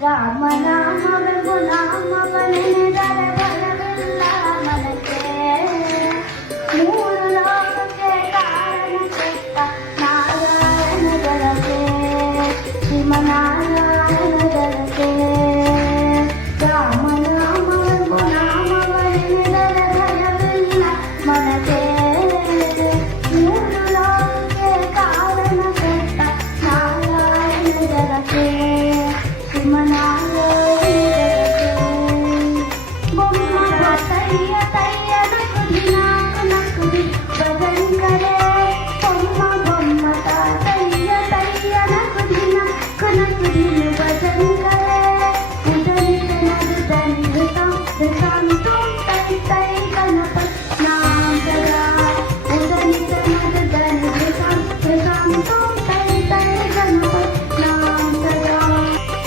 ರಾಮನಾಮವೆಂಬ ನಾಮವನೆನೆದರೆ ಭಯವಿಲ್ಲ ಮನಕ್ಕೆ. ಮೂರು ಲೋಕಕ್ಕೆ ಕಾರಣ ಕೆಟ್ಟ ನಾರಾಯಣ ಜಲಕ್ಕೆ, ಶ್ರೀಮನಾರಾಯಣ ಜಲಕ್ಕೆ. ರಾಮನಾಮವೆಂಬ ನಾಮವನೆನೆದರೆ ಭಯವಿಲ್ಲ ಮನಕ್ಕೆ. ಮೂರು ಲೋಕಕ್ಕೆ ಕಾರಣ ಕೆಟ್ಟ ನಾರಾಯಣ ಜಲಕ್ಕೆ, ಶ್ರೀಮನಾರಾಯಣ